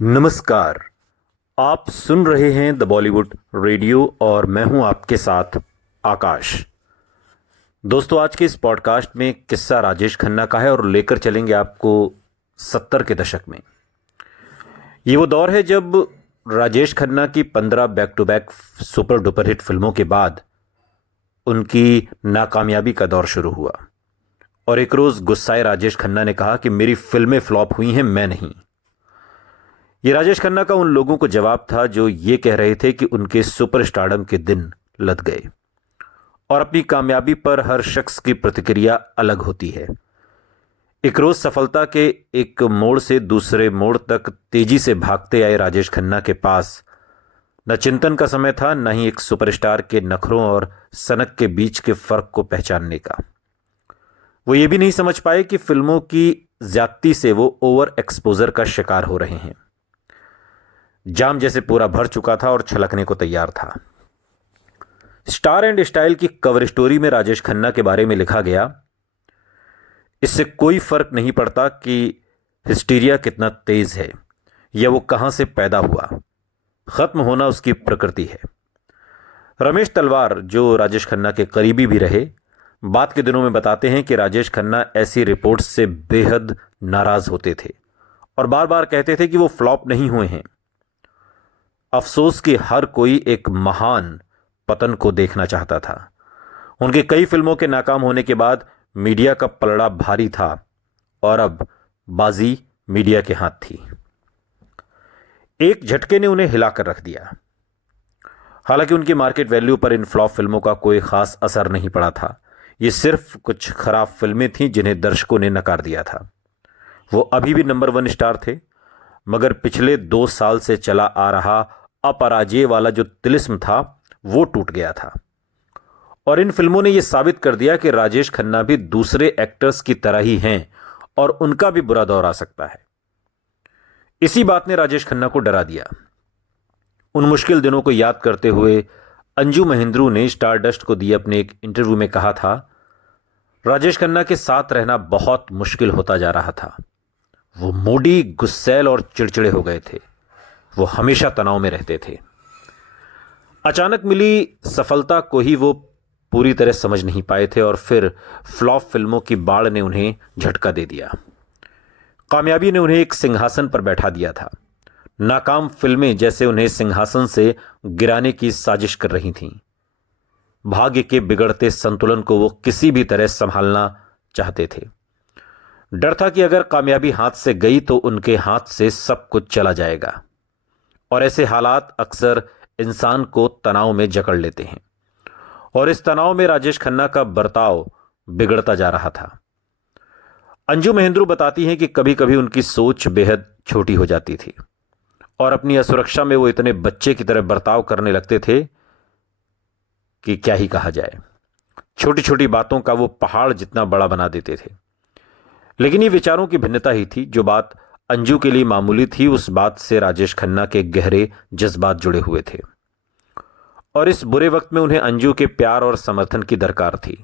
नमस्कार। आप सुन रहे हैं द बॉलीवुड रेडियो और मैं हूं आपके साथ आकाश। दोस्तों, आज के इस पॉडकास्ट में किस्सा राजेश खन्ना का है और लेकर चलेंगे आपको 70 के दशक में। ये वो दौर है जब राजेश खन्ना की 15 back to back super duper hit फिल्मों के बाद उनकी नाकामयाबी का दौर शुरू हुआ और एक रोज गुस्साए राजेश खन्ना ने कहा कि मेरी फिल्में फ्लॉप हुई हैं, मैं नहीं। ये राजेश खन्ना का उन लोगों को जवाब था जो ये कह रहे थे कि उनके सुपर स्टारडम के दिन लद गए और अपनी कामयाबी पर हर शख्स की प्रतिक्रिया अलग होती है। एक रोज सफलता के एक मोड़ से दूसरे मोड़ तक तेजी से भागते आए राजेश खन्ना के पास न चिंतन का समय था, न ही एक सुपरस्टार के नखरों और सनक के बीच के फर्क को पहचानने का। वो ये भी नहीं समझ पाए कि फिल्मों की ज्यादती से वो ओवर एक्सपोजर का शिकार हो रहे हैं। जाम जैसे पूरा भर चुका था और छलकने को तैयार था। स्टार एंड स्टाइल की कवर स्टोरी में राजेश खन्ना के बारे में लिखा गया, इससे कोई फर्क नहीं पड़ता कि हिस्टीरिया कितना तेज है या वो कहां से पैदा हुआ, खत्म होना उसकी प्रकृति है। रमेश तलवार, जो राजेश खन्ना के करीबी भी रहे, बाद के दिनों में बताते हैं कि राजेश खन्ना ऐसी रिपोर्ट्स से बेहद नाराज होते थे और बार बार कहते थे कि वो फ्लॉप नहीं हुए हैं। अफसोस कि हर कोई एक महान पतन को देखना चाहता था। उनके कई फिल्मों के नाकाम होने के बाद मीडिया का पलड़ा भारी था और अब बाजी मीडिया के हाथ थी। एक झटके ने उन्हें हिलाकर रख दिया। हालांकि उनकी मार्केट वैल्यू पर इन फ्लॉप फिल्मों का कोई खास असर नहीं पड़ा था। ये सिर्फ कुछ खराब फिल्में थीं जिन्हें दर्शकों ने नकार दिया था। वो अभी भी नंबर 1 स्टार थे, मगर पिछले 2 साल से चला आ रहा अपराजय वाला जो तिलिस्म था वो टूट गया था और इन फिल्मों ने यह साबित कर दिया कि राजेश खन्ना भी दूसरे एक्टर्स की तरह ही हैं और उनका भी बुरा दौर आ सकता है। इसी बात ने राजेश खन्ना को डरा दिया। उन मुश्किल दिनों को याद करते हुए अंजू महेंद्रू ने स्टारडस्ट को दिए अपने एक इंटरव्यू में कहा था, राजेश खन्ना के साथ रहना बहुत मुश्किल होता जा रहा था। वो मूडी, गुस्सैल और चिड़चिड़े हो गए थे। वो हमेशा तनाव में रहते थे। अचानक मिली सफलता को ही वो पूरी तरह समझ नहीं पाए थे और फिर फ्लॉप फिल्मों की बाढ़ ने उन्हें झटका दे दिया। कामयाबी ने उन्हें एक सिंहासन पर बैठा दिया था। नाकाम फिल्में जैसे उन्हें सिंहासन से गिराने की साजिश कर रही थीं। भाग्य के बिगड़ते संतुलन को वो किसी भी तरह संभालना चाहते थे। डर था कि अगर कामयाबी हाथ से गई तो उनके हाथ से सब कुछ चला जाएगा और ऐसे हालात अक्सर इंसान को तनाव में जकड़ लेते हैं और इस तनाव में राजेश खन्ना का बर्ताव बिगड़ता जा रहा था। अंजू महेंद्रू बताती हैं कि कभी कभी उनकी सोच बेहद छोटी हो जाती थी और अपनी असुरक्षा में वो इतने बच्चे की तरह बर्ताव करने लगते थे कि क्या ही कहा जाए। छोटी छोटी बातों का वो पहाड़ जितना बड़ा बना देते थे। लेकिन ये विचारों की भिन्नता ही थी। जो बात अंजू के लिए मामूली थी, उस बात से राजेश खन्ना के गहरे जज्बात जुड़े हुए थे और इस बुरे वक्त में उन्हें अंजू के प्यार और समर्थन की दरकार थी।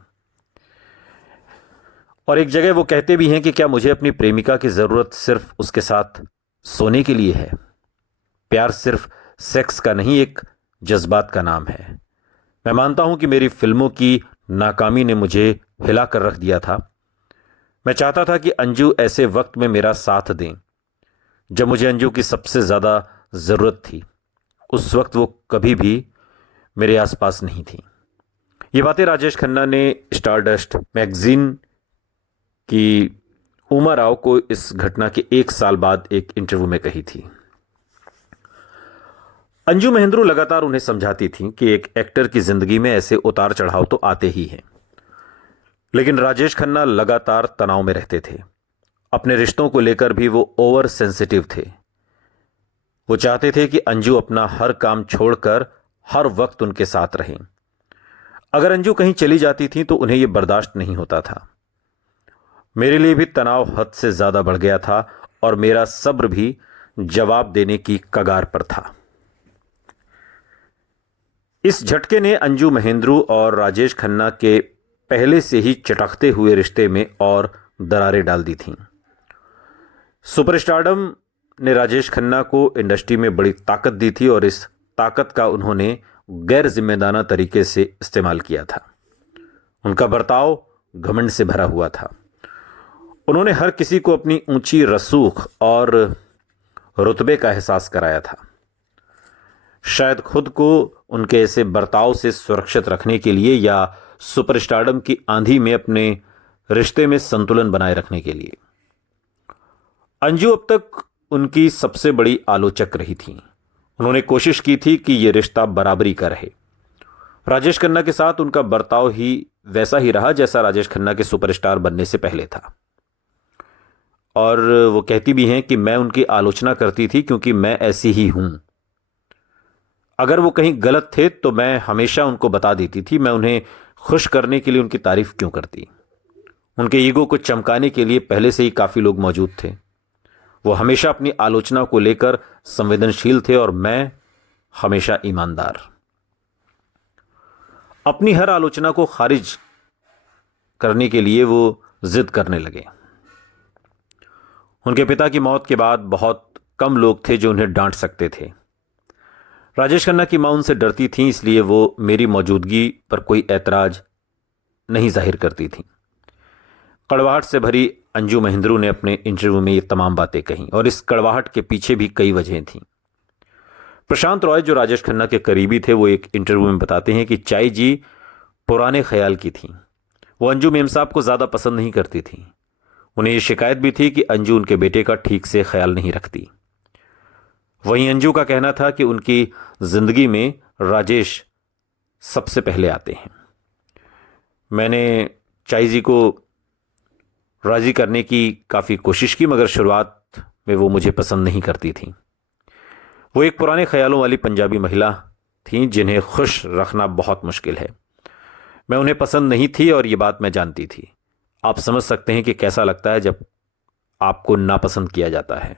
और एक जगह वो कहते भी हैं कि क्या मुझे अपनी प्रेमिका की जरूरत सिर्फ उसके साथ सोने के लिए है? प्यार सिर्फ सेक्स का नहीं, एक जज्बात का नाम है। मैं मानता हूं कि मेरी फिल्मों की नाकामी ने मुझे हिलाकर रख दिया था। मैं चाहता था कि अंजू ऐसे वक्त में मेरा साथ दें जब मुझे अंजू की सबसे ज्यादा जरूरत थी। उस वक्त वो कभी भी मेरे आसपास नहीं थी। ये बातें राजेश खन्ना ने स्टारडस्ट मैगजीन की उमा राव को इस घटना के 1 साल बाद एक इंटरव्यू में कही थी। अंजू महेंद्रू लगातार उन्हें समझाती थीं कि एक एक्टर की जिंदगी में ऐसे उतार चढ़ाव तो आते ही हैं, लेकिन राजेश खन्ना लगातार तनाव में रहते थे। अपने रिश्तों को लेकर भी वो ओवर सेंसिटिव थे। वो चाहते थे कि अंजू अपना हर काम छोड़कर हर वक्त उनके साथ रहें। अगर अंजू कहीं चली जाती थी तो उन्हें यह बर्दाश्त नहीं होता था। मेरे लिए भी तनाव हद से ज्यादा बढ़ गया था और मेरा सब्र भी जवाब देने की कगार पर था। इस झटके ने अंजू महेंद्रू और राजेश खन्ना के पहले से ही चटकते हुए रिश्ते में और दरारें डाल दी थीं। सुपरस्टारडम ने राजेश खन्ना को इंडस्ट्री में बड़ी ताकत दी थी और इस ताकत का उन्होंने गैर जिम्मेदाराना तरीके से इस्तेमाल किया था। उनका बर्ताव घमंड से भरा हुआ था। उन्होंने हर किसी को अपनी ऊंची रसूख और रुतबे का एहसास कराया था। शायद खुद को उनके ऐसे बर्ताव से सुरक्षित रखने के लिए या सुपरस्टारडम की आंधी में अपने रिश्ते में संतुलन बनाए रखने के लिए। अंजू अब तक उनकी सबसे बड़ी आलोचक रही थी। उन्होंने कोशिश की थी कि यह रिश्ता बराबरी का रहे। राजेश खन्ना के साथ उनका बर्ताव ही वैसा ही रहा जैसा राजेश खन्ना के सुपरस्टार बनने से पहले था। और वो कहती भी हैं कि मैं उनकी आलोचना करती थी क्योंकि मैं ऐसी ही हूं। अगर वो कहीं गलत थे तो मैं हमेशा उनको बता देती थी। मैं उन्हें खुश करने के लिए उनकी तारीफ क्यों करती। उनके ईगो को चमकाने के लिए पहले से ही काफी लोग मौजूद थे। वो हमेशा अपनी आलोचना को लेकर संवेदनशील थे और मैं हमेशा ईमानदार। अपनी हर आलोचना को खारिज करने के लिए वो जिद करने लगे। उनके पिता की मौत के बाद बहुत कम लोग थे जो उन्हें डांट सकते थे। राजेश खन्ना की मां उनसे डरती थीं, इसलिए वो मेरी मौजूदगी पर कोई ऐतराज नहीं जाहिर करती थीं। कड़वाहट से भरी अंजू महेंद्रू ने अपने इंटरव्यू में ये तमाम बातें कहीं और इस कड़वाहट के पीछे भी कई वजहें थीं। प्रशांत रॉय जो राजेश खन्ना के करीबी थे, वो एक इंटरव्यू में बताते हैं कि चाई जी पुराने ख्याल की थीं। वो अंजू मेम साहब को ज़्यादा पसंद नहीं करती थीं। उन्हें ये शिकायत भी थी कि अंजू उनके बेटे का ठीक से ख्याल नहीं रखती। वहीं अंजू का कहना था कि उनकी जिंदगी में राजेश सबसे पहले आते हैं। मैंने चाई जी को राजी करने की काफ़ी कोशिश की, मगर शुरुआत में वो मुझे पसंद नहीं करती थी। वो एक पुराने ख्यालों वाली पंजाबी महिला थीं जिन्हें खुश रखना बहुत मुश्किल है। मैं उन्हें पसंद नहीं थी और ये बात मैं जानती थी। आप समझ सकते हैं कि कैसा लगता है जब आपको नापसंद किया जाता है।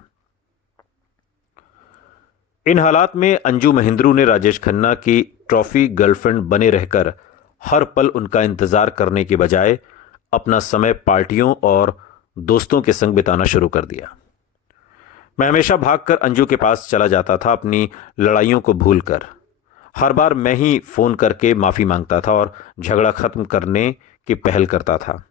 इन हालात में अंजू महेंद्रू ने राजेश खन्ना की ट्रॉफी गर्लफ्रेंड बने रहकर हर पल उनका इंतजार करने के बजाय अपना समय पार्टियों और दोस्तों के संग बिताना शुरू कर दिया। मैं हमेशा भागकर अंजू के पास चला जाता था, अपनी लड़ाइयों को भूलकर। हर बार मैं ही फोन करके माफी मांगता था और झगड़ा खत्म करने की पहल करता था।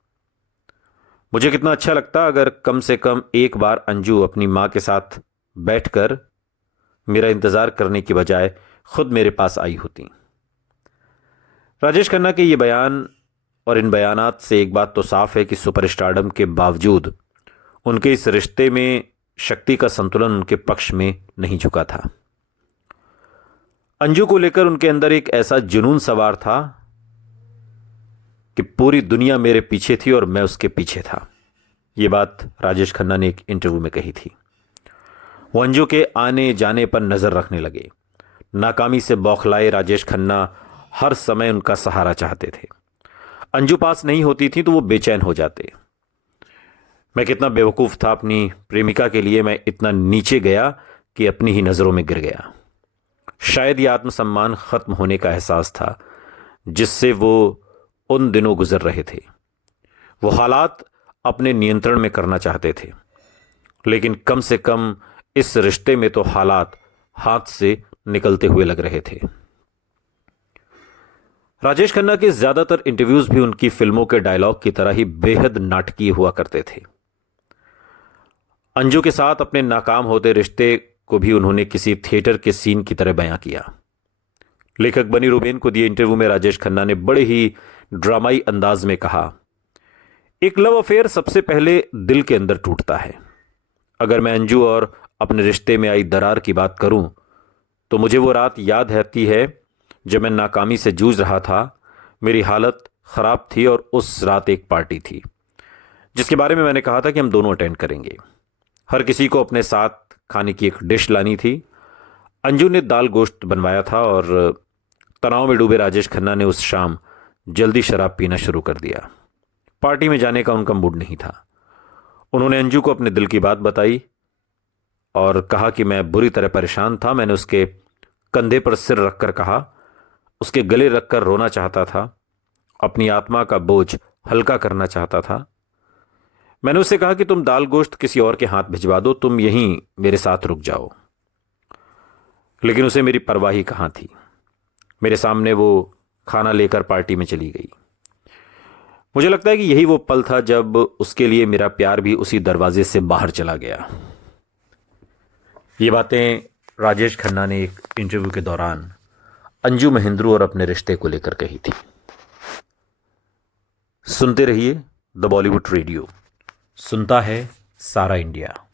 मुझे कितना अच्छा लगता अगर कम से कम एक बार अंजू अपनी मां के साथ बैठकर मेरा इंतजार करने की बजाय खुद मेरे पास आई होती। राजेश खन्ना के ये बयान और इन बयानात से एक बात तो साफ है कि सुपरस्टारडम के बावजूद उनके इस रिश्ते में शक्ति का संतुलन उनके पक्ष में नहीं झुका था। अंजू को लेकर उनके अंदर एक ऐसा जुनून सवार था कि पूरी दुनिया मेरे पीछे थी और मैं उसके पीछे था। यह बात राजेश खन्ना ने एक इंटरव्यू में कही थी। वो अंजू के आने जाने पर नजर रखने लगे। नाकामी से बौखलाए राजेश खन्ना हर समय उनका सहारा चाहते थे। अंजू पास नहीं होती थी तो वो बेचैन हो जाते। मैं कितना बेवकूफ़ था, अपनी प्रेमिका के लिए मैं इतना नीचे गया कि अपनी ही नज़रों में गिर गया। शायद ये आत्मसम्मान खत्म होने का एहसास था जिससे वो उन दिनों गुजर रहे थे। वो हालात अपने नियंत्रण में करना चाहते थे, लेकिन कम से कम इस रिश्ते में तो हालात हाथ से निकलते हुए लग रहे थे। राजेश खन्ना के ज्यादातर इंटरव्यूज भी उनकी फिल्मों के डायलॉग की तरह ही बेहद नाटकीय हुआ करते थे। अंजू के साथ अपने नाकाम होते रिश्ते को भी उन्होंने किसी थिएटर के सीन की तरह बयां किया। लेखक बनी रूबेन को दिए इंटरव्यू में राजेश खन्ना ने बड़े ही ड्रामाई अंदाज में कहा, एक लव अफेयर सबसे पहले दिल के अंदर टूटता है। अगर मैं अंजू और अपने रिश्ते में आई दरार की बात करूं तो मुझे वो रात याद रहती है जब मैं नाकामी से जूझ रहा था। मेरी हालत ख़राब थी और उस रात एक पार्टी थी जिसके बारे में मैंने कहा था कि हम दोनों अटेंड करेंगे। हर किसी को अपने साथ खाने की एक डिश लानी थी। अंजू ने दाल गोश्त बनवाया था और तनाव में डूबे राजेश खन्ना ने उस शाम जल्दी शराब पीना शुरू कर दिया। पार्टी में जाने का उनका मूड नहीं था। उन्होंने अंजू को अपने दिल की बात बताई और कहा कि मैं बुरी तरह परेशान था। मैंने उसके कंधे पर सिर रखकर कहा, उसके गले रखकर रोना चाहता था, अपनी आत्मा का बोझ हल्का करना चाहता था। मैंने उससे कहा कि तुम दाल गोश्त किसी और के हाथ भिजवा दो, तुम यहीं मेरे साथ रुक जाओ। लेकिन उसे मेरी परवाह ही कहाँ थी। मेरे सामने वो खाना लेकर पार्टी में चली गई। मुझे लगता है कि यही वो पल था जब उसके लिए मेरा प्यार भी उसी दरवाजे से बाहर चला गया। ये बातें राजेश खन्ना ने एक इंटरव्यू के दौरान अंजू महेंद्रू और अपने रिश्ते को लेकर कही थी। सुनते रहिए द बॉलीवुड रेडियो, सुनता है सारा इंडिया।